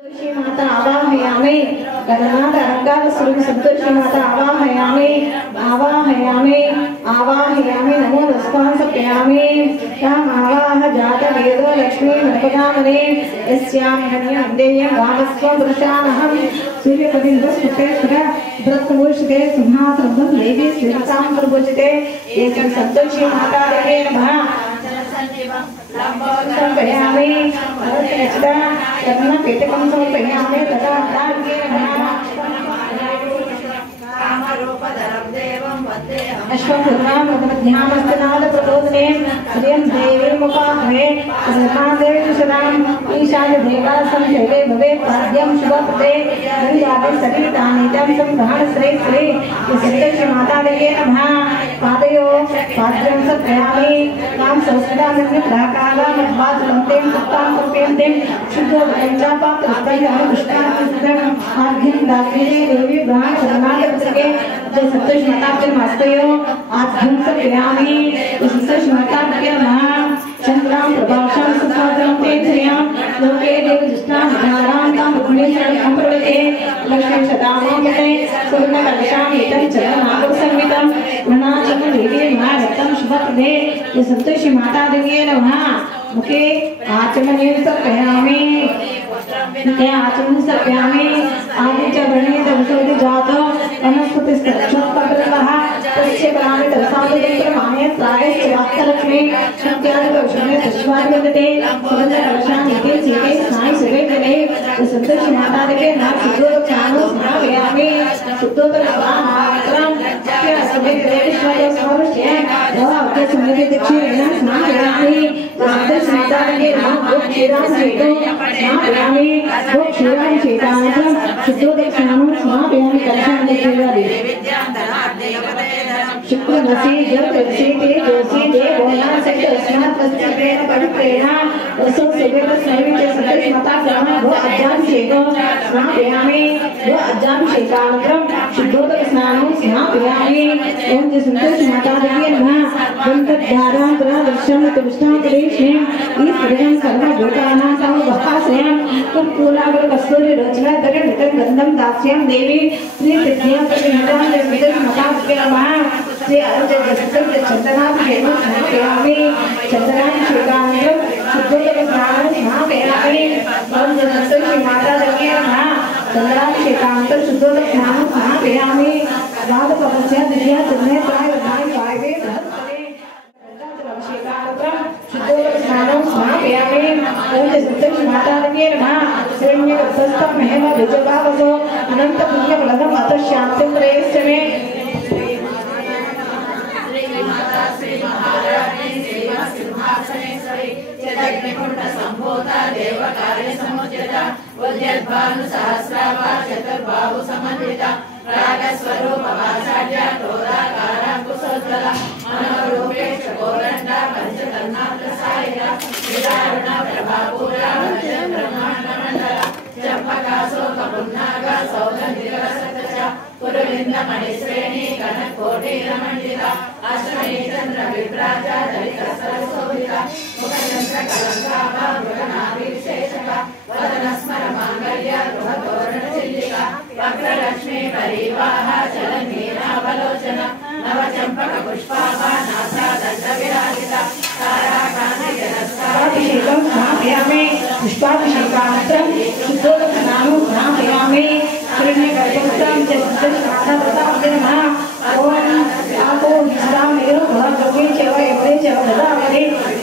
संतोषी माता आवाहयामि गणनाथ अलंकार स्वरूप संतोषी माता आवाहयामि आवाहयामि आवाहयामि नमो नमस्कार समर्पयामि ताम आवाह जात वेदो लक्ष्मी नर्मदामने यस्यां हन्यं देयं गामस्वं पुरुषानहं सूर्यपतिन्दस्पते व्रतमूषिते सिंहासनं देवी श्रीरसां प्रभुजिते ये संतोषी माता देवे नमः समर्पयामि अरतिरचिता कर्णपीठकं समर्पयामि तथा अश्वपूर्णां मध्यामस्तनाद प्रबोधने श्रियं देवीमुपाहवे सर्वादेवी शराम् ईशान देवासं शैले भवे पाद्यं शुभपदे गंगादि सवितानितं संग्रहण श्री श्री संतोषी माता देवी नमः पादयो पाद्यं समर्पयामि नाम संस्कृतानन्य प्राकाला मध्वाचलन्ते सत्तां समर्पयन्ते शुद्धो पंचापात्रस्तयः पुष्पाणि आर्घ्यं दास्यते देवी ब्रह्म सर्वनाथके जय संतोषी माता के मास्तयो आद्यं समर्पयामि संतोषी माता के नमः चंद्रां प्रभाषं सुसादं तेजयां लोके देवदृष्टां धारां तां रुक्मिणीं अमृते लक्ष्मीं शतामामते स्वर्णकलशां एतं चरणनागं संवितं गणाचलं देवी महारतं शुभप्रदे जय संतोषी माता देवी नमः मुखे आचमनीं समर्पयामि मुखे आचमनीं समर्पयामि आदि च वर्णे दंशोदि जातो वनस्पति स्तक्षोत्पन्नः तस्य प्राणे दर्शादितं माये प्रायश्च वाक्यलक्ष्मी शक्त्यादिकौशले दश्वादिवदते सुगन्धकलशां नीते सीते स्नायि सुवे जले संतोषी माता देवी नाम शुद्धोदकानो स्नापयामि शुद्धोदकानात्रं च समे देवीश्वरस्य समर्ष्य भवते समे दक्षिणेन स्नापयामि संतोषी माता देवी नाम क्षीरां चेतो स्नापयामि क्षीरां चेतानत्रं शुद्धोदकानो स्नापयामि कलशां नीते शुक्रमसी जलसी ते जोशी देव बोला से अस्मात् पश्चिमेन पवित्रेण वसु सुवेद स्नैविते संतोषी माता ग्रहण भो अज्जां शेको स्नापयामि भो अज्जां शेकानत्रं शुद्धोदक स्नानं स्नापयामि ओम जय संतोषी माता देवी नमः गंधधारां प्रदर्शनं तुष्टां कलेशेन ईश्वरं सर्वभूतानां समवहास्यं कुलकुलाग्र कस्तूरी रचना तरे नितं गंधं दास्यं देवी श्री सिद्धियां प्रतिनिधां जय संतोषी माता देवी नमः श्री अरुण चंदनाभिषेकं स्नापयामि चंदनाभिषेकानन्तरं शुद्धोदक स्नानं स्नापयामि ओम जय संतोषी माता देवी नमः चंदनाभिषेकानन्तरं शुद्धोदक स्नानं स्नापयामि पादपवस्य दिव्या चंदने प्राय पायवे बृहत्पदे अभिषेकानन्तरं शुद्धोदक स्नानं स्नापयामि ओम जय संतोषी माता देवी नमः हिरण्यगर्भस्थं महेम बीजभावसो अनंत पुण्यफलदं अतः शान्तिं प्रयश्च मे संभूता देव कार्य समुचिता वज्रभानु सहस्राभा चतुर्बाहु समन्विता रागस्वरूप वाचार्य क्रोधाकारा कुशोज्वला मनोरूपेश कोरण्डा पंचतन्ना प्रसारिता विदारुणा प्रभापूरा ब्रह्माण्डमण्डला चंपकाशोक पुन्नागा सौगन्धिकरसतचा पुरुलिंद मणिश्रेणी कनकोटिरमण्डिता अश्वनी चंद्र विभ्राजा दलित सरसोभिता मुखचंद्र कलंकाभा मृगनाभि विशेषका वदनस्मर मांगल्य गृहतोरण चिल्लिका वक्रलक्ष्मी परिवाहा चलनीरावलोचना नवचंपक पुष्पाभा नासा दंड विराजिता ताराकांति अभिषेकं स्नापयामि पुष्पाभिषेकानन्तरं शुद्धोदक स्नानं स्नापयामि हिरण्यगर्भस्थं च संतोषी माता प्रसादे नमः ओम आपो हिस्रां मेरु भवतोगे चैव यवरे चैव ददावरे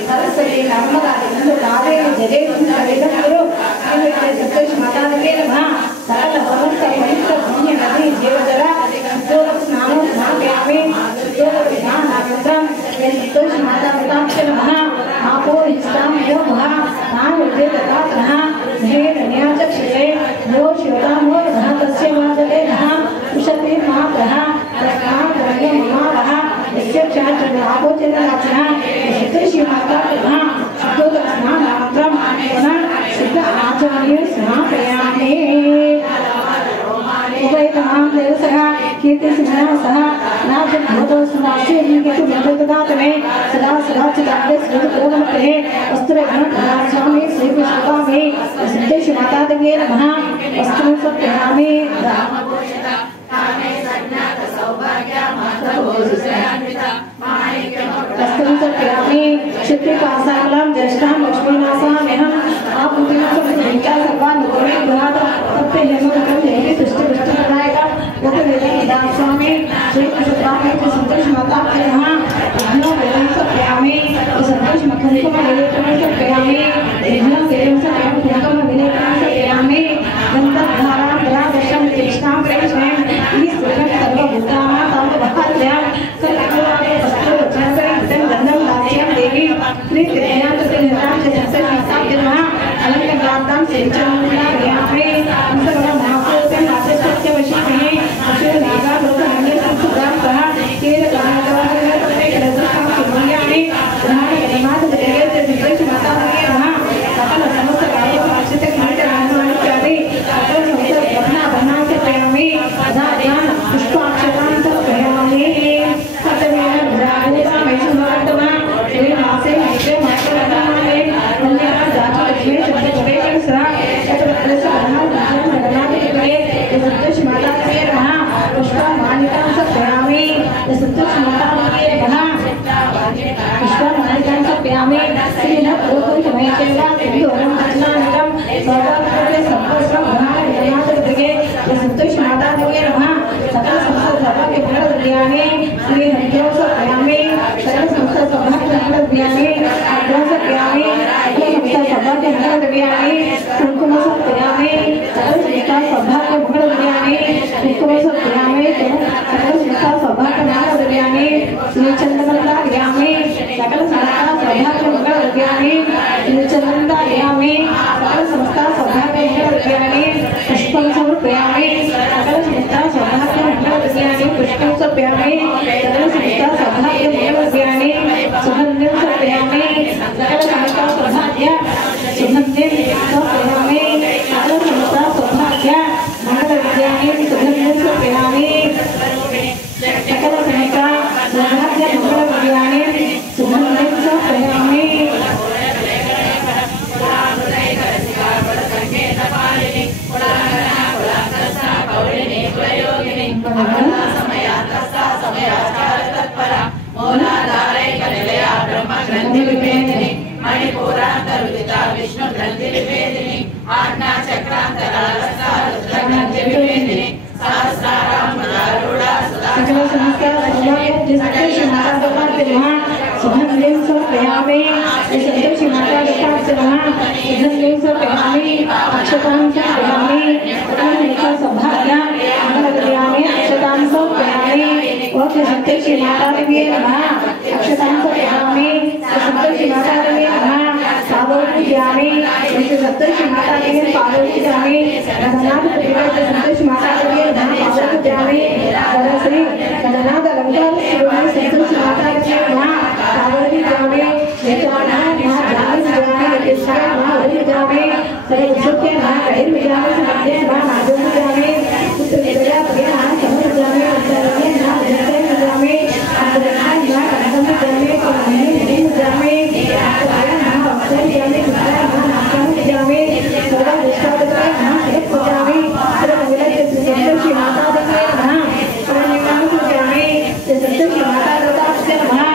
सरस्वती नर्मदादि गंधकारे जले कुंडलेन गुरु श्रीमते संतोषी माता देवी नमः सकल भवंत पवित्र पुण्य नदी देवजला शुद्धोदक स्नानं स्नापयामि शुद्धोदक स्नानानन्तरं संतोषी माता प्रसादे नमः आपो हिस्रां मेरु भव तां उद्ये तथा हे रण्याचक्षे भो शिवतामो तस्य वाजते नः उषते महाप्रः प्रकां द्रव्य महावः यस्य चाचराभो चन्द्रराचनः संतोषी माता नमः शुद्धोदक स्नानानन्तरं पुनः शुद्ध आचमनीय स्नापयामि उभयतमां देवसः कीर्तिसिंहः सह नाजन भूतो सुनाचे निके मधुदात में सदा सदा चिताग्रे श्री प्रभु कहे वस्त्र घन स्वामी श्री विष्णु में सिद्धेश माता देवी नमः वस्त्र सत्यामि वस्त्र सत्यामि क्षत्रि पासाकलम ज्येष्ठां लक्ष्मीनासाम्यहम् आपुतिना संविचा सर्वान् गुणे गुणात् सत्य हेमकं देवी तुष्टि पुष्टि प्रदायका गोपवेदी दास स्वामी श्री कृष्णामे संतोष माता के नमः विघ्नो वेदं सत्यामि संतोष मखंकुम विलेपनं सत्यामि विघ्नो वेदं सत्यामि कुंकुम विलेपनं सत्यामि गंधधारां द्रादशं कृष्णां कृष्णेन इति स्वयं सर्वभूतानां ताम बहाद्यां सर्वलोके वस्तु वचनपरि गंधं दास्यं देवी श्री कृष्णां कृष्णां च माता के नमः अलंकृतां सेचमुना व्यापे अंतरं महापुरुषं नाथ सत्य वशिष्ठे अशोक नागा लोक अन्य संस्कृतां सह केर कामकवाहन तत्ते रजतां सुमयामि ग्रहण कदमात देवे से विशेष माता के नमः सकल समस्त कार्य वाचित कीट रामवाणी चारि सकल समस्त ब्रह्मा बना से प्रेमी सदा ज्ञान पुष्पाक्षतां से प्रेमी सतवेन विराजता मैसुनातमा श्री मासे नित्य मातरनामे कन्या जाति लक्ष्मी शब्द जगे के सरा तत्र से ब्रह्मा के संतोष माता के नमः पुष्पा मानिका से प्रेमी संतोष माता के नमः पुष्पा मानिका से प्रेमी श्री न प्रोकुंठ महेश्वरा सिद्धोरम अच्युतानंदम सर्वत्र संपस्व ब्रह्मा जगन्नाथ जगे संतोष माता के नमः सकल संसार सभा के प्रणव ज्ञाने श्री हरिओं से प्रेमी सकल संसार सभा के प्रणव ज्ञाने आज्ञा से प्रेमी सकल संसार सभा के प्रणव ज्ञाने कुंकुम से प्रेमी सकल संसार सभा के प्रणव ज्ञाने कुंकुम से प्रेमी सकल संसार सभा के प्रणव ज्ञाने श्री चंद्रमंडला ज्ञाने सकल संसार सभा के प्रणव ज्ञाने श्री चंद्रमंडला ज्ञाने सकल संसार सभा के प्रणव ज्ञाने पुष्पम से प्रेमी सकल संसार सभा के प्रणव ज्ञाने पुष्पम से प्रेमी सकल संसार सभा के प्रणव ज्ञाने सुगंधिम से प्रेमी सकल संसार सौभाग्य सुगंधिम से प्रेमी सकल संसार सौभाग्य मंगल विज्ञाने सुगंधिम से प्रेमी सकल संसार सौभाग्य मंगल विज्ञाने सुगंधिम से प्रेमी मणिपुरांतरुदिता विष्णु ग्रंथि विभेदिनी आज्ञा चक्रांतरालसा रुद्र ग्रंथि विभेदिनी सहस्राराम मदारूढ़ा सुधा सकल संस्कार सौभाग्य जिसके माता के नमः सुगंधिम से प्रेमी संतोष माता के नमः सुगंधिम से प्रेमी अक्षतां से प्रेमी सकल सौभाग्य मंगल ज्ञाने अक्षतां से प्रेमी ओके संतोष माता के नमः अक्षतां से प्रेमी संतोष माता के नमः पावों ज्ञाने संतोष माता के पावों ज्ञाने रघुनाथ परिवार संतोष माता के नमः पावों ज्ञाने श्री रघुनाथ अलंकार शिरोमणि संतोष माता के नमः पावों ज्ञाने शेषवाना नमः जानी ज्ञाने कृष्ण नमः हरि ज्ञाने सरे सुखे नमः कहिर ज्ञाने समझे नमः नाजो ज्ञाने पुत्र विद्या प्रिय नमः समझ ज्ञाने उत्तरणे नमः जयते ज्ञाने अंतरणे नमः कदम ज्ञाने कोमहि हरि ज्ञाने आत्मया नमः अक्षय ज्ञाने कृष्ण नमः नाम ज्ञाने सर्व विश्वादते नमः सिद्ध ज्ञाने सर्व विलय संतोषी माता दे नमः सर्वनिर्माण ज्ञाने संतोषी माता दे नमः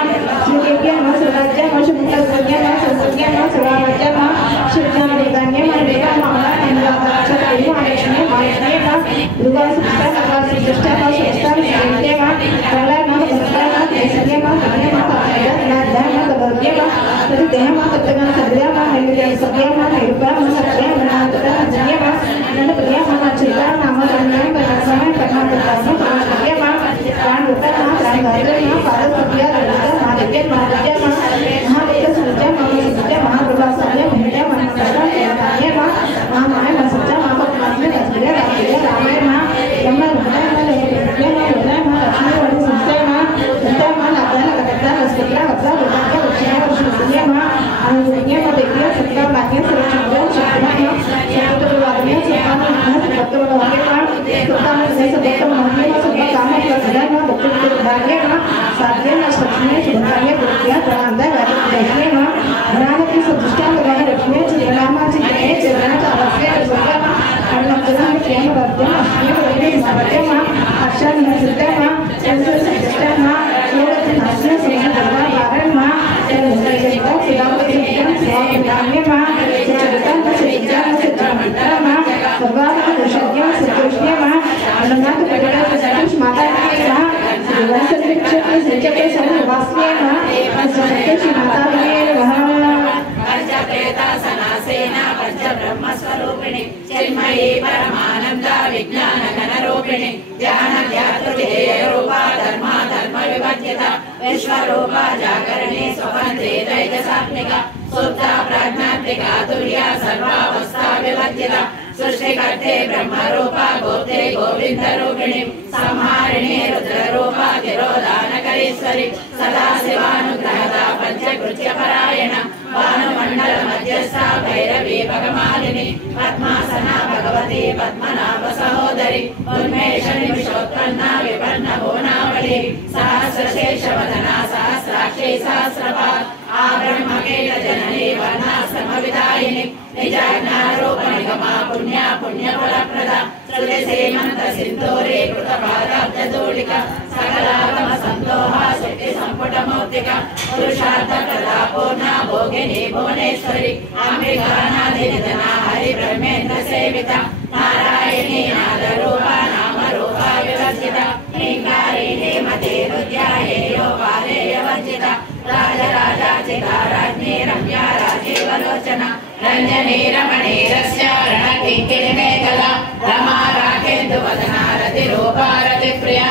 श्रीज्ञ नमः सर्वज्ञ नमः शुभज्ञ नमः सर्वज्ञ नमः सर्वज्ञ नमः शिवज्ञान विज्ञान नमः देवा नमः नमः लक्ष्मी मालक्ष्मी नमः दुर्गा सुष्टा नमः सुष्टा नमः सुष्टा विद्या नमः कला नमः भक्ता नमः ऐश्वर्य नमः कन्या नमः अजय नमः धन नमः भव्य नमः सति देह नमः सत्यज्ञान सद्या नमः निर्विज्ञान सत्य नमः निरुपा नमः सत्य नमः तथा जन्य नमः नंद प्रिय नमः चिता नमः कन्या नमः समय पठन करता नमः सत्य नमः प्राण रूपा नमः प्राण धारक नमः पारस सत्य ललिता महादेव्य महादेव्य नमः महादेव सत्य नमः सत्य महाप्रभा सत्य महिला मनोकरण देवताय नमः महामाय नमः सत्य महापद्मात्म लक्ष्मी रामदेव रामाय नमः ब्रह्म हृदय नमः लक्ष्मी हृदय नमः लक्ष्मी वर्ण संस्थय नमः सत्य नमः नारायण कटकता रसकता वत्सा विद्या लक्ष्मी वर्ष नमः अनुज्ञा नमः देव्य सत्य भाग्य काम्यमा चित्रगतं चित्रं चित्रमण्डलमा सर्वात्मक दृश्यं सुदृश्यमा अनन्नाथ प्रकटं सतुष माता के सह वंशवृक्षके सृजके सर्ववास्यमा स्वस्ति माता के वह पंचप्रेतासनासेना पंचब्रह्मस्वरूपिणी चिन्मयी परमानंद विज्ञान घनरूपिणी ध्यान ध्यातृरूपा धर्मा धर्म विवर्जिता विश्वरूपा जागरणी स्वतंत्री दैजसात्मिका सुप्ता प्रज्ञात्मिका तुर्या सर्वावस्था विवर्जिता सृष्टिकर्ते ब्रह्मरूपा गोप्ते गोविंद रूपिणी संहारिणी रुद्ररूपा तिरोधानकरीश्वरी सदा शिवानुग्रहदा पंचकृत्य परायण भानुमंडल मध्यस्था भैरवी भगमालिनी पद्मासना भगवती पद्मनाभ सहोदरी उन्मेष निमिषोत्पन्ना विपन्न भुवनावली सहस्रशेष वदना सहस्राक्षी सहस्रपाद आब्रह्मकेल जननी वर्णाश्रम विदायिनी निजाज्ञारूप निगमा पुण्या पुण्यफलप्रदा श्रुति श्रीमंत सिंधूरी कृतपादाब्जधूलिका सकलागम संदोहा शक्ति संपुट मौक्तिका पुरुषार्थ प्रदा पूर्णा भोगिनी भुवनेश्वरी अंबिकानादि निधना हरि ब्रह्मेन्द्र सेविता नारायणी नादरूपा नामरूपा विवर्जिता ह्रींकारी हेमते रुद्यायेयो पारेय वर्जिता राजराजाचिता राज्ञी रम्या राजीवलोचना रंजनी रमणी रस्या रणकिङ्किणिमेखला रमा राकेन्दुवदना रतिरूपा रतिप्रिया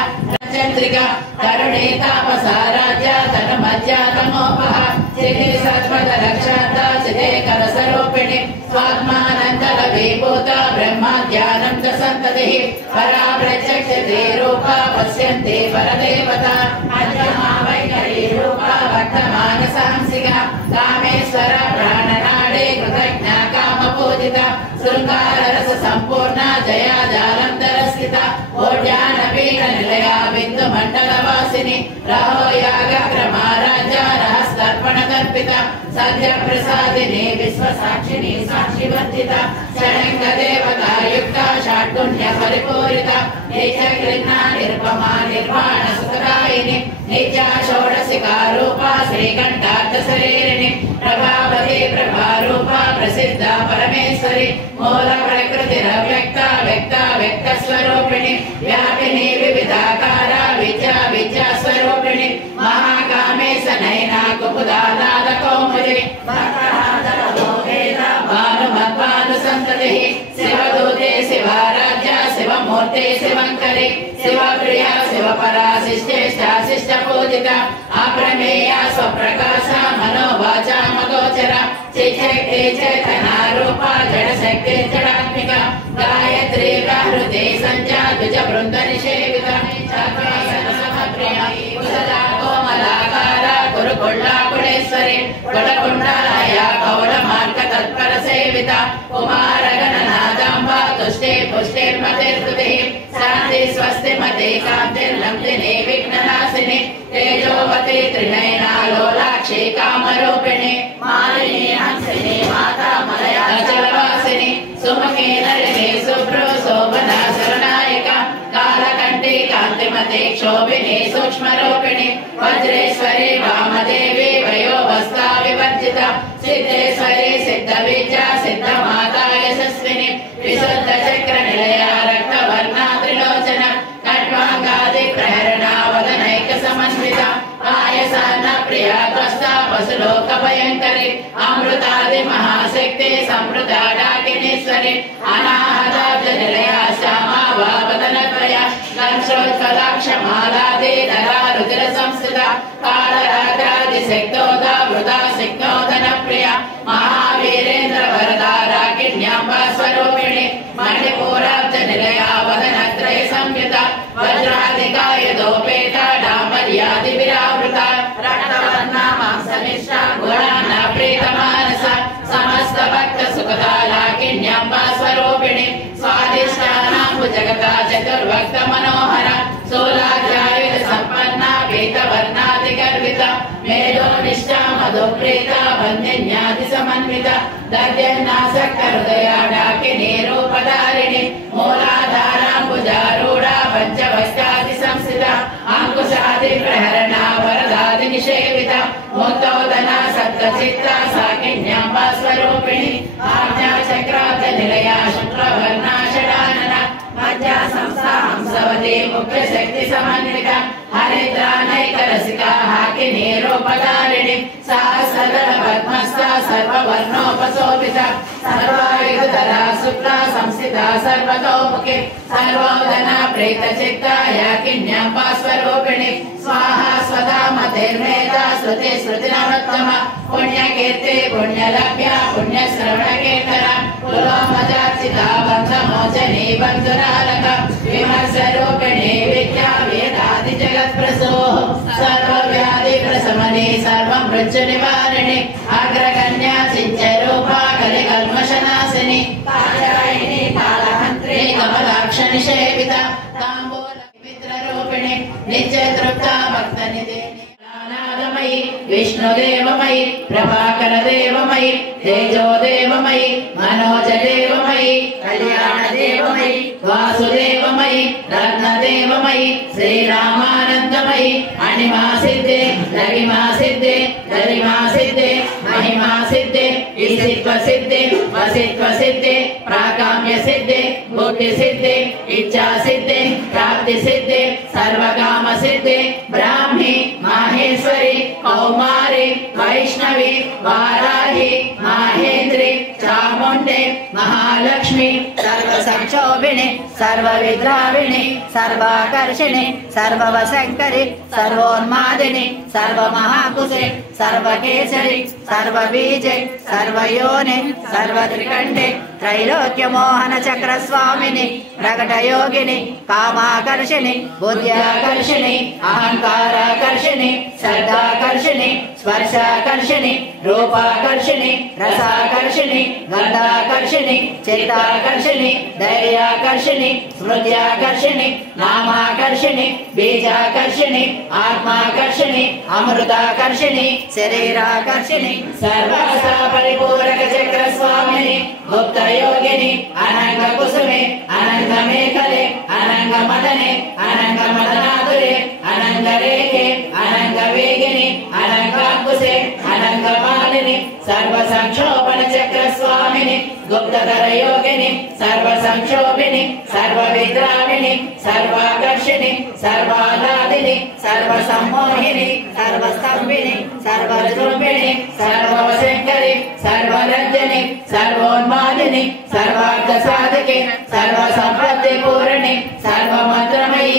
चन्द्रिका तरुणी तापसा राज्या तनुमज्जा तमोपः सिद्धिः सत्पदरक्षाता सिद्धेकरसरूपिणी स्वात्मानन्दलभीभूता ब्रह्माज्ञानं च सन्ततिः परा प्रत्यक्षते रूपा पश्यन्ते परदेवता अज्ञमा वैखरी रूपा वर्तमानसांसिका कामेश्वर प्राणनाडे कृतज्ञा कामपूजिता शृङ्गाररस सम्पूर्णा जया जालन्धरस्थिता ओड्यानपीठनिलया बिन्दुमण्डलवासिनी रहो यागक्रमाराज्या रहस्तर्पणकल्पिता सद्यप्रसादिनी विश्वसाक्षिणी साक्षिवर्जिता षडङ्गदेवता युक्ता षड्गुण्य परिपूरिता नित्यकृष्णा निर्पमा निर्वाण सुखदायिनी नित्या षोडशिका रूपा श्रीकण्ठार्थशरीरिणी प्रभावती प्रभारूपा प्रसिद्धा परमेश्वरी मूल प्रकृतिरव्यक्ता व्यक्ता व्यक्तस्वरूपिणी व्यापिनी विविधाकारा विद्या विद्यास्वरूपिणी महाकामेश नयना कुमुदालाद कौमुदी भानुमद्भानुसन्ततिः शिवदूते शिवाराध्या शिवमूर्ते शिवङ्करी शिवप्रिया शिवपरा शिष्टेष्टा शिष्टपूजिता अप्रमेया स्वप्रकाशा मनोवाचा मगोचरा चिच्छक्ति चेतना रूपा जडशक्ति जडात्मिका गायत्री व्याहृते सञ्जा द्विजवृन्द निषेविता समप्रिया कुशला कोमलाकारा गुरुकुल्लाकुलेश्वरी गुडकुण्डलाया गौडमार्ग तत्पर सेविता कुमारगणनादाम्बा तुष्टे पुष्टिर्मतिर्तुतिः शान्ति स्वस्ति मते कान्तिर्लब्धिने विघ्ननाशिनी तेजोवती त्रिनयना लोलाक्षी कामरूपिणी मालिनी हंसिनी माता मलया अचलवासिनी सुमुखी नलिनी सुभ्रो शोभना शरणायिका कालकण्ठी कान्तिमती क्षोभिनी सूक्ष्मरूपिणी वज्रेश्वरी वामदेवी वयोवस्था विवर्जिता सिद्धेश्वरी सिद्धबीजा सिद्धमाता यशस्विनी विशुद्धचक्रनिलया रक्तवर्णा त्रिलोचना खड्वाङ्गादि प्रहरणा वदनैकसमन्विता पायसान्न प्रिया त्वष्टा वसुलोकभयङ्करी अमृतादि महाशक्ति संवृता डाकिनीश्वरी अनाहताब्जनिलया श्यामा वावदनत्रया कंसोत्कलाक्षमालादि धरा रुधिरसंस्थिता कालरात्रादिशक्तोदा वृथा सिक्नोदनप्रिया महावीरेन्द्र वरदा राकिण्यांबा स्वरूपिणी मणिपूराब्जनिलया वदनत्रय संयुता वज्राधिकायुधोपेता डाम्बर्यादिविरावृता रक्तवर्णा मांसनिष्ठा गुणाना प्रीतमानसा समस्त भक्त सुखदा लाकिन्यांबा स्वरूपिणी स्वादिष्टानाम्बुजगता चतुर्भक्त मनोहरा सोलाध्यायुध संपन्ना पीतवर्णादिगर्विता मेधोनिष्ठा मधुप्रीता बन्धिन्यादि समन्विता दध्यन्नासक्त हृदया डाकिनी रूपधारिणी मूलाधाराम्बुजारूढा पंचभक्तादि संस्थिता अंकुशादि प्रहरणा वरदादि निषेविता मुक्तोदना सप्तचित्रा साकिन्याम्बा स्वरूपिणी आज्ञा चक्राब्द निलया शुक्रवर्णा षडानना मज्जा संस्था हंसवती मुख्य शक्ति समन्विता हरिद्रानैकरसिका हाकिनी रूपधारिणी सहस्रदल पद्मस्था सर्ववर्णोपशोभिता सर्वायुधरा शुक्ला संस्थिता सर्वतोमुखी सर्वोदना प्रीतचित्ता याकिन्याम्बा स्वरूपिणी स्वाहा स्वधा मतिर्मेधा श्रुति श्रुतिनरोत्तमा पुण्यकीर्ति पुण्यलभ्या पुण्यश्रवणकीर्तना पुलोमजार्चिता बन्धमोचनी बन्धुरालका विमर्शरूपिणी विद्या वेदादि जगत्प्रसूः सर्वव्याधि प्रशमनी सर्वमृत्युनिवारिणी अग्रगण्या चिन्त्यरूपा कलिकल्मषनाशिनी कात्यायिनी कालहन्त्री कमलाक्ष निषेविता ताम्बूल मित्ररूपिणी नित्यतृप्ता भक्तनिधिनी नादमयी विष्णुदेवमयी प्रभाकरदेवमयी तेजोदेवमयी मनोजदेवमयी कल्याणदेवमयी वासुदेवमयी रत्नदेवमयी श्रीरामानन्दमयी अणिमासिद्धे लगिमासिद्धे गरिमासिद्धे महिमासिद्धे इसित्वसिद्धे वसित्वसिद्धे प्राकाम्यसिद्धे बुद्धिसिद्धे इच्छासिद्धे प्राप्तिसिद्धे सर्वकामसिद्धे ब्राह्मी माहेश्वरी कौमारी वैष्णवी वाराही माहेन्द्री चामुण्डे महालक्ष्मी सर्वसंक्षोभिणी सर्वविद्राविणी सर्वाकर्षिणी सर्ववशङ्करि सर्वोन्मादिनी सर्वमहाकुशे सर्वकेसरि सर्वबीजे सर्वयोनि सर्वत्रिकण्ठे त्रैलोक्यमोहन चक्रस्वामिनि प्रकटयोगिनि कामाकर्षिणि बुद्ध्याकर्षिणि अहङ्काराकर्षिणि श्रद्धाकर्षिणि स्पर्शाकर्षिणि रूपाकर्षिणि रसाकर्षिणि गन्धाकर्षिणि चित्ताकर्षिणि धैर्याकर्षिणि स्मृत्याकर्षिणि नामाकर्षिणि बीजाकर्षिणि आत्माकर्षिणि अमृताकर्षिणि शरीराकर्षिणि सर्वासा परिपूरक चक्र स्वामिनि गुप्त योगिनि अनंग कुसुमे अनंग मेखले अनंग मदने अनंग मदनातुरे अनंग रेखे अनंग वेगिनि अनंगाकुशे अनंग मालिनि सर्व संक्षोभन चक्र स्वामिनि गुप्तधर योगिनि सर्व संक्षोभिनि सर्व विद्राविनि सर्वाकर्षिणि सर्वालादिनि सर्व सम्मोहिनि सर्व स्तंभिनि सर्व जृंभिनि सर्ववशङ्करि सर्वरञ्जनि सर्वोन्मादिनि सर्वार्थ साधके सर्व संपत्ति पूर्णि सर्वमन्त्रमयि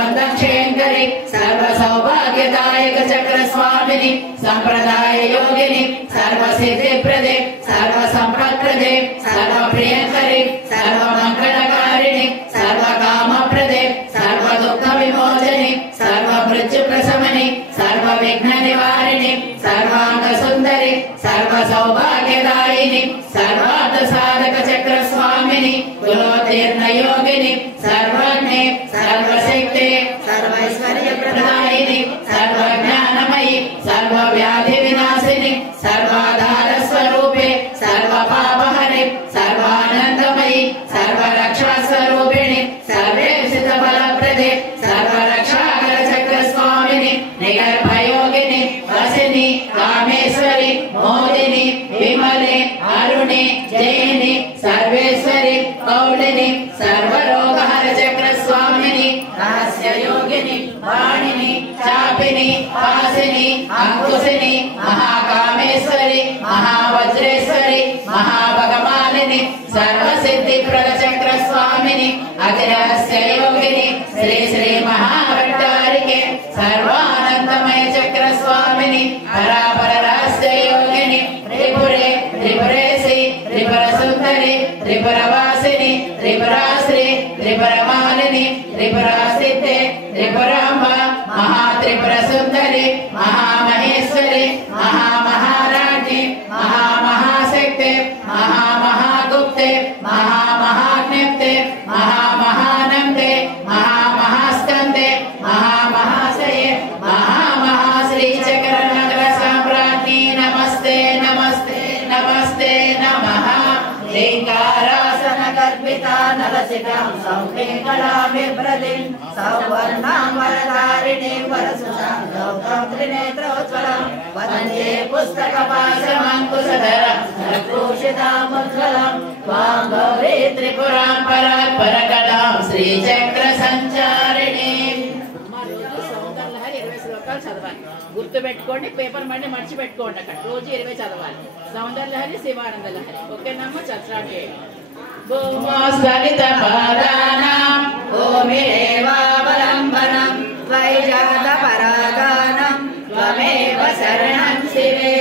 सर्वद्वन्द्वक्षयङ्करि सर्व सौभाग्यदायक चक्र स्वामिनि संप्रदाय योगिनि सर्व सिद्धिप्रदे सर्व संपत्प्रदे सर्व प्रियंकरि सर्व मंगलकारिणि सर्व कामप्रदे सर्व दुःख विमोचनि सर्व मृत्यु प्रशमनि सर्व विघ्न निवारिणि सर्वांग सुंदरि सर्व सौभाग्यदायिनि सर्वार्थ साधक चक्र स्वामिनि गुणोत्तीर्ण योगिनि सर्वज्ञे सर्वशक्ते सर्वैश्वर्य प्रदायिनि सर्वज्ञानमयि सर्वव्याधि विनाशिनि सर्वाधार स्वरूपे सर्व पापहरि सर्वानंदमयि सर्वरक्षा स्वरूपिणि सर्वेषित फलप्रदे सर्वरक्षाकर चक्र स्वामिनि निगर्भयोगिनि वसिनि कामेश्वरि मोदिनि विमले अरुणे जयिनि सर्वेश्वरि कौलिनि सर्वरोगहर चक्र स्वामिनि रहस्य योगिनि वाणिनि चापिनि वासिनि अंकुशिनि महाकामेश्वरि महावज्रेश्वरि महाभगवानिनि सर्वसिद्धिप्रद चक्र स्वामिनि अतिरहस्य योगिनि श्री श्री महाभट्टारिके सर्वानंदमय चक्र स्वामिनि परापर रहस्य योगिनि त्रिपुरे त्रिपुरेशि त्रिपुर सुंदरि त्रिपुरवासिनि त्रिपुराश्री त्रिपुरमालिनि त्रिपुरासिद्धे त्रिपुराम्बा महात्रिपुर सुंदरि महामहेश्वरि महामहाराज्ञि महामहाशक्ते महामहागुप्ते महामहाज्ञप्ते महामहानंदे महामहास्कंदे महामहाशये महामहाश्रीचक्र नगर साम्राज्ञी नमस्ते नमस्ते नमस्ते नमः लिंगारासन गर्भिता नलसिकां सौम्येकलां बिभ्रतिं सौवर्णां वरधारिणीं वरसुषां गौतम त्रिनेत्रोज्ज्वलं वदन्ते पुस्तकपाशमङ्कुशधरं सर्वभूषितामुज्ज्वलं त्वां गौरी त्रिपुरां परात्परकलां श्रीचक्रसञ्चारिणीं చదవాలి. గుర్తు పెట్టుకోండి, పేపర్ మళ్ళీ మర్చి పెట్టుకోండి. అక్కడ రోజు 20 చదవాలి. సౌందర్యలహరి, శివానంద లహరి. ఓకేనమ్మా? చర్చా భూమోస్కలిత పాదానాం భూమిరేవావలంబనం త్వయిజగత పరాగానం త్వమేవ శరణం శివే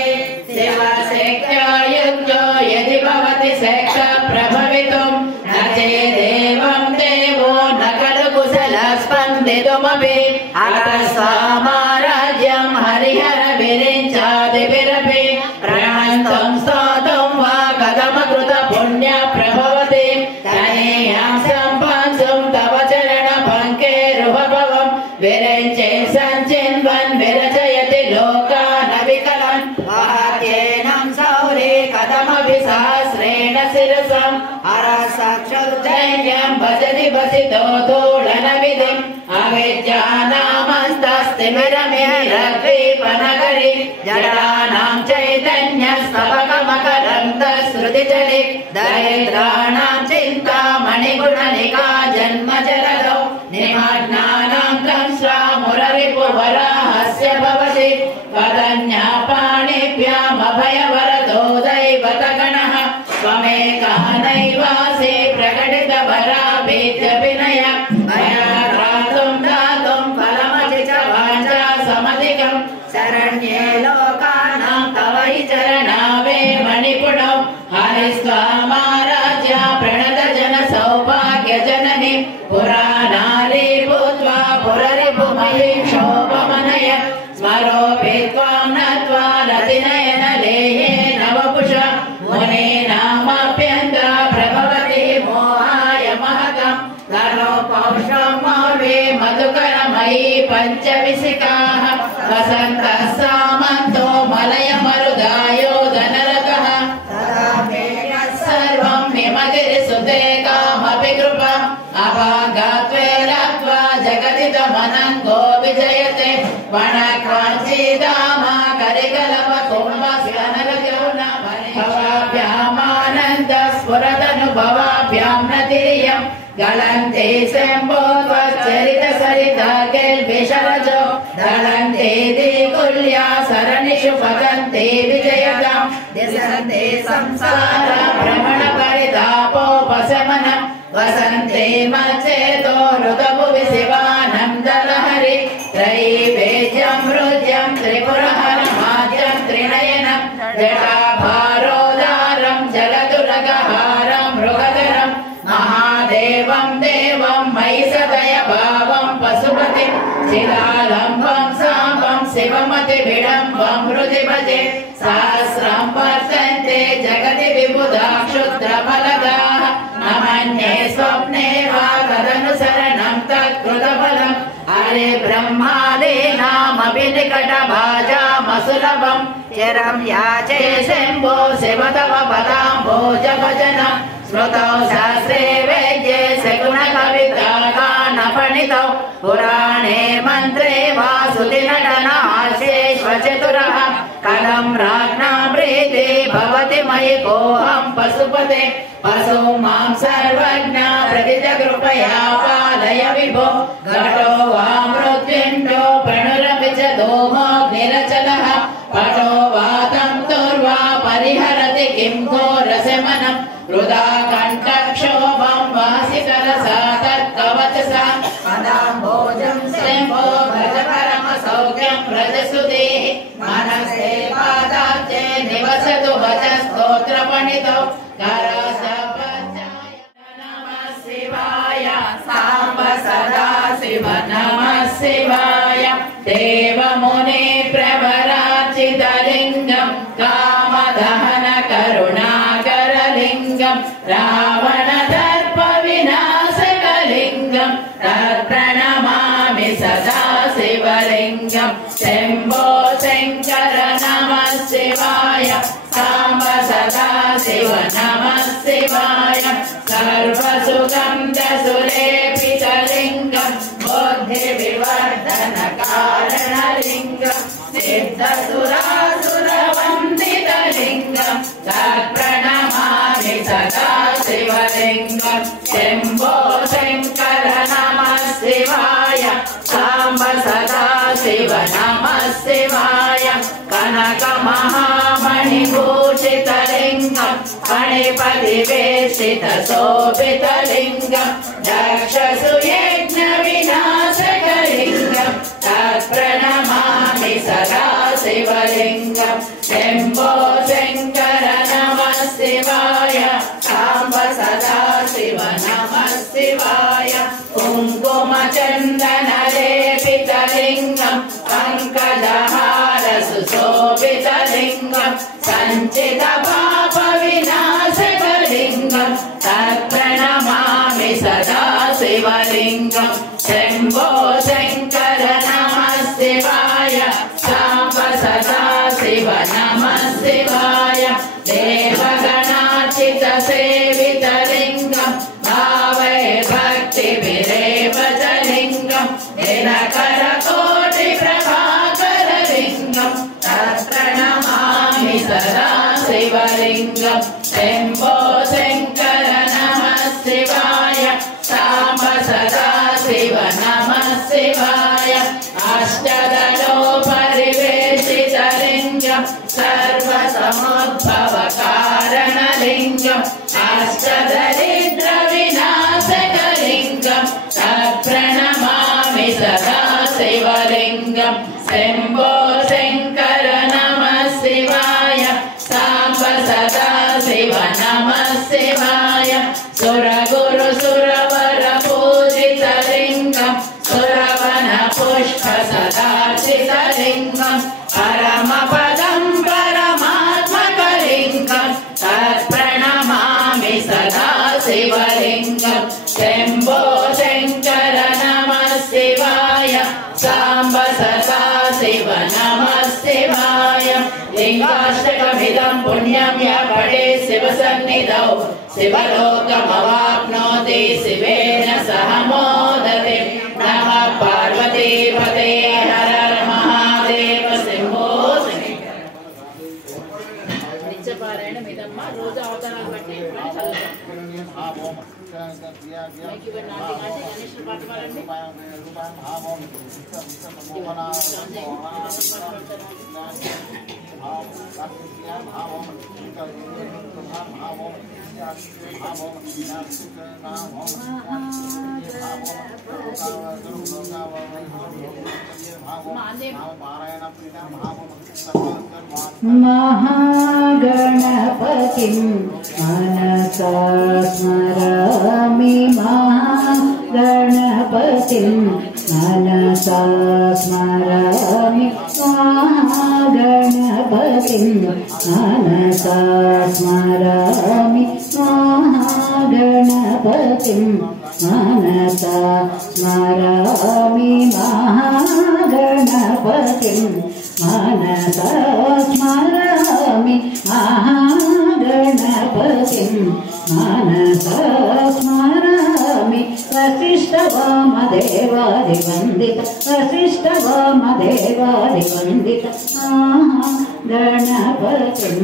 శివశక్త్యాయుక్తో యది భవతి శక్త ప్రభవితుం న చేదేవం దేవో న ఖలు కుశల స్పందితుమపి అకస్మారాజ్యం హరిహర విరించాదిభిరపి ప్రణంతం స్తోతుం వా కథమకృత పుణ్య ప్రభవతి తనేయం సంపన్సుం తవ చరణ పంకేరుభవం విరించే సంచిన్వన్ విరచయతి లోకాన్ వికలన్ మహాత్యేనం సౌరే కథమపి సహస్రేణ శిరసం అరసక్షుర్దైన్యం భజతి భసితో దోళన విధిం అవిద్యానామస్తస్తిమిరమిహిరద్వీపనగరి జడానాం చైతన్యస్తవకమకరంత శృతిచలి దరిద్రాణాం చింతామణిగుణనికా జన్మజలదౌ నిమగ్నానాం దంశ్రామురరిపువరాహస్య భవతి వదన్యాపాణిభ్యామభయవరదో దైవతగణః త్వమేకా నైవాసి ప్రకటితవరాభీత్యభినయ భయారాతుం దాతుం ఫలమతి చ వాచా సమధికం శరణ్యే లోకానాం తవ హి చరణావే మణిపుణౌ హరిస్వామారాజ్య ప్రణత జన సౌభాగ్య జనని పురాణాలి భూత్వా పురరిపుమయీ శోభమనయ స్మరోపి త్వాం నత్వా రతినయన లేహే నవపుష మునీనామప్యంత ప్రభవతి మోహాయ మహతం ధనో పౌష్ణం మౌళి మధుకరమయీ పంచవిశిఖాః వసంతః సామంతో మలయ మరుదాయో ధనరథః సర్వం హిమగిరి సుతే కామపి కృపం అభాగాత్వే లబ్ధ్వా జగదిదమనంగో విజయతే వణక్వాంఛిదామా కరికలప కుంభస్కనరజౌన భవాభ్యామానంద స్ఫురదనుభవాభ్యాం నతిరియం గళంతే శంభో త్వచ్చరిత సరిత కిల్బిషవజో దళంతే దికుల్యా సరణిషు పతంతే విజయదాం దిశంతే సంసార భ్రమణ పరితాపోపశమనం వసంతే మచ్చేతో రుదభువి శివానందలహరి త్రైవేద్యం హృద్యం త్రిపురహర మాద్యం త్రినయనం జటాభారోదారం జలదురగహారం మృగధరం మహాదేవం దేవం మయి సదయ భావం పశుపతిం శిలాలంబం సాంబం శివమతి విడంబం హృది భజే సహస్రం వర్తంతే జగతి విబుధా క్షుద్రఫలదాః నమన్యే స్వప్నే వా తదనుసరణం తత్కృతఫలం హరి బ్రహ్మాదీనామపి నికటభాజామసులభం చిరం యాచే శంభో శివ తవ పదాంబోజ భజనం స్మృతౌ శాస్త్రే వేద్యే సగుణ కవితా గాన పణితౌ పురాణే మంత్రే వాసుది నటనాశేష్వచతురః కథం రాజ్ఞా ప్రీతి భవతి మయి కోహం పశుపతే పశు మాం సర్వజ్ఞ ప్రతిజ కృపయా పాలయ విభో ఘటో వా మృత్యుంజో ప్రణురపి చ ధూమోగ్నిరచలః పటో వాతం తుర్వా పరిహరతి కిం ఘోరశమనం వృదా కంఠక్షోభం వాసికరసాతర్కవచసా పదాంబోజం శంభో భజ పరమ సౌఖ్యం ప్రజసుదే మనసే పాదాబ్జే నివసతు భజ స్తోత్ర పణితౌ కరసపంచాయ నమః శివాయ సాంబ సదా శివ నమః శివాయ దేవముని ప్రవరాచితలింగం కామదహన కరుణాకరలింగం రావణ దర్ప వినాశకలింగం తత్ప్రణమామి సదా శివలింగం శంభో శంకర నమః శివాయ సాంబ సదా शिव नमः शिवाय सर्वसुगन्धसुलेपितलिङ्गं बुद्धिविवर्धनकारणलिङ्गं सिद्धसुरासुरवन्दितलिङ्गं तत्प्रणमामि सदा शिवलिङ्गं शम्भो शङ्कर नमः शिवाय साम्ब सदा शिव नमः शिवाय कनकमहामणिभूषितलिङ्गं फणिपतिवेशितशोभितलिङ्गं दक्षसुयज्ञविनाशकलिङ्गं तत्प्रणमामि सदा शिवलिङ्गं शम्भो शङ्कर नमः शिवाय साम्ब सदा शिव नमः शिवाय कुङ्कुमचन्दनलेपितलिङ्गं पङ्कजहार सुशोभितलिङ्गं सञ्चितपापविनाशकलिङ्गं तत्प्रणमामि सदा शिवलिङ्गं शम्भो शङ्कर नमः शिवाय साम्ब सदा शिव नमः शिवाय देवगणार्चितसेवितलिङ्गं भावै भक्तिविरेवतलिङ्गं दिनकरकोटिप्रभाकरलिङ्गं तत्प्रणमामि सदा शिवलिङ्गं शम्भो शङ्कर नमः शिवाय साम्ब सदा शिव नमः शिवाय अष्टदलोपरिवेशितलिङ्गं सर्वसमुद्भवकारणलिङ्गं अष्टदरिद्रविनाशकलिङ्गं तत्प्रणमामि सदा शिवलिङ्गं शम्भो शङ्कर नमः शिवाय साम्ब सदा शिव नमः शिवाय सुरगुरुसुरवरपूजितलिङ्गं सुरवनपुष्पसदार्चितलिङ्गं परमपदं परमात्मकलिङ्गं तत्प्रणमामि सदा शिवलिङ्गं शम्भो शङ्कर नमः शिवाय साम्ब सदा शिव नमः शिवाय लिङ्गाष्टकमिदं पुण्यं यः पठेत् शिवसन्निधौ शिवलोकमवाप्नोति शिवेन सह मोदते नमः पार्वतीपते हर हर महादेव शम्भो నిత్యపారాయణమిదమ్మ రోజు అవతారాలు బట్టి महागणपतिं मनसा स्मरामि महागणपतिं मनसा स्मरामि महागणपतिं मनसा स्मरामि महागणपतिं मनसा स्मरामि महागणपतिं मनसा स्मरामि महागणपतिं मनसा स्मरामि वसिष्ठवामदेवादिवन्दित वसिष्ठवामदेवादिवन्दित गणपतिं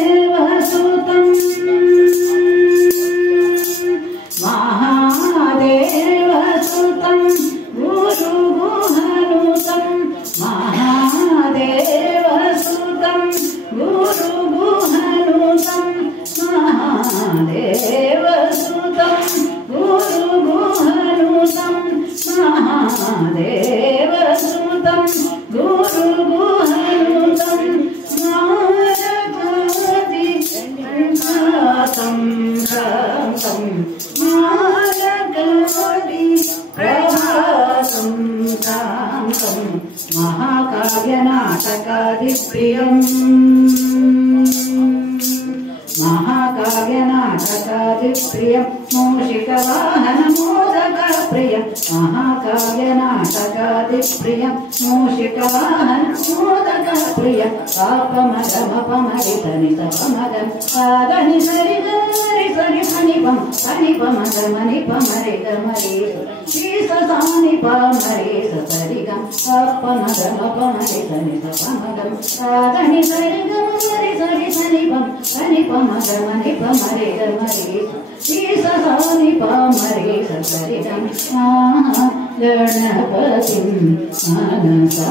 महादेवसुतं महादेवसुतं गुरुगुहनुतं महादेवसुतं गुरुगुहनुतं महादेवसुतं गुरुगुहनुतं महादेवसुतं गुरुगुहनुतं महाकाव्यनाटकादिप्रियं मूषिका मोदक प्रिय महाकाव्य नाटकादिप्रिय मूषिकाहन मोदक प्रिय पापमगमपमरितनितपमगम पादनि सरि गरि सरि सनिपम सनिपमगमनिपमरिगमरि श्रीससानि पमरि सरिगम पापमगमपमरितनितपमगम पादनि सरि गरि सरि सनिपम सनिपमगमनिपमरिगमरि श्रीससानि पमरि सरिगम गणपतिं मनसा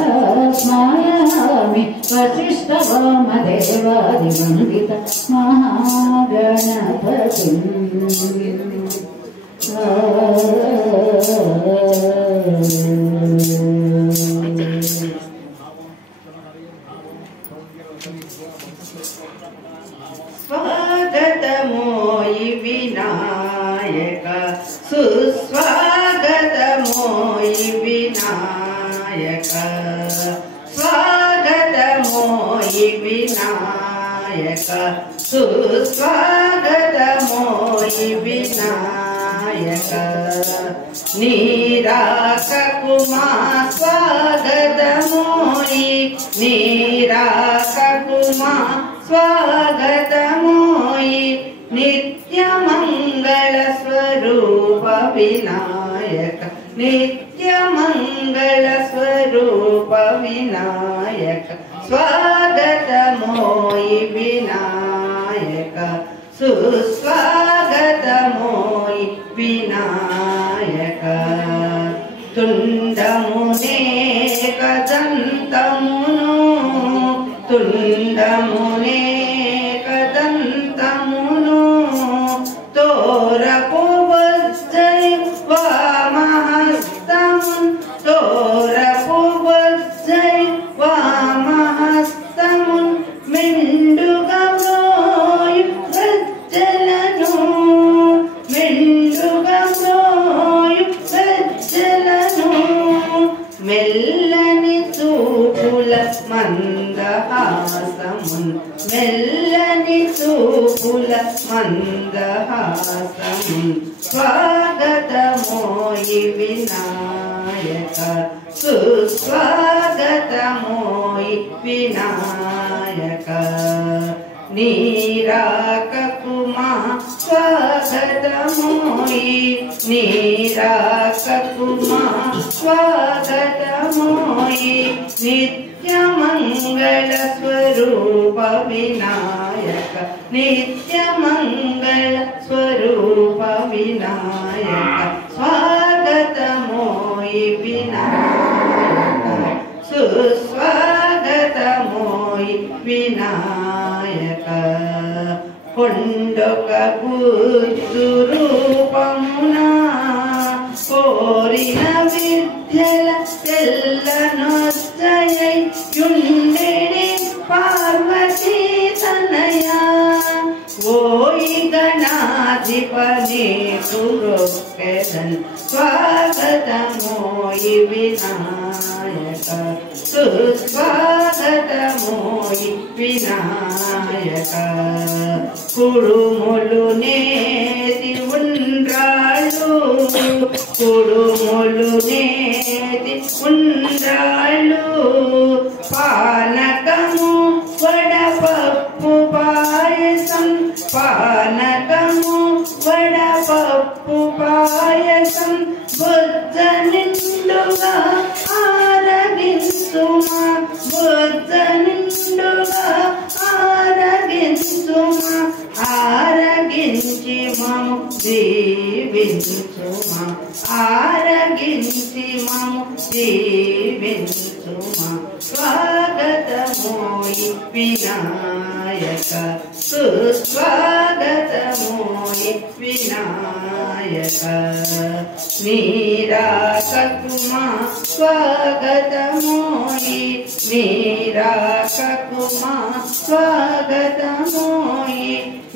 स्मरामि वसिष्ठवामदेवादिवन्दित महागणपतिम् स्वागतमोयि विनायक सुस्वागतमोयि विनायक स्वागतमोयि विनायक सुस्वागतमोयि विनायक नीराककुमा स्वागतमोयि नीराककुमा स्वागतमोयि नित्यमंगल स्वरूप विनायक नित्यमंगल स्वरूप विनायक स्वागतमोयि विनायक सुस्वागतमोयि विनायक तुंडमुने कदंतमुनु तुंडमुने कदंतमुनु तोरपु वज्जै वामहस्तमुन् तोरपु वज्जै वामहस्तमुन् मिण्डुगम्रोयु गज्जलनु मिण्डुगम्रोयु गज्जलनु మెల్లని చూపుల మందహాసమున్ మెల్లని చూపుల మందహాసమున్ స్వాగతమోయి వినాయక సుస్వాగతమోయి వినాయక నీరాకకుమా స్వాగతమోయి నీరాకకుమా స్వాగతమోయి నిత్యమంగళ స్వరూప వినాయక నిత్యమంగళ స్వరూప వినాయక స్వాగతమోయి వినాయక సుస్వాగతమోయి వినాయక కొండొక బుద్ధు రూపమునా కోరిన విద్యల తెల్లనొచ్చయై యుండెడి పార్వతీ తనయా ఓయి గణాధిపతి పురోక్కెదన్ స్వాగతమోయి వినాయక సుస్వాగతమోయి వినాయక కుడుములు నేతి ఉండ్రాళ్ళు కుడుములు నేతి ఉండ్రాళ్ళు పానకము వడపప్పు పాయసం పానకము వడపప్పు పాయసం బుద్ధ నిండుగా ఆరగించుమా బుద్ధ నిండుగా ఆరగించుమా ఆరగించి మము దీవించుమా ఆరగించి మము దీవించుమా స్వాగతమోయి వినాయక సుస్వాగతమోయి వినాయక నీరాకకుమా స్వాగతమోయి నీరాకకుమా స్వాగతమోయి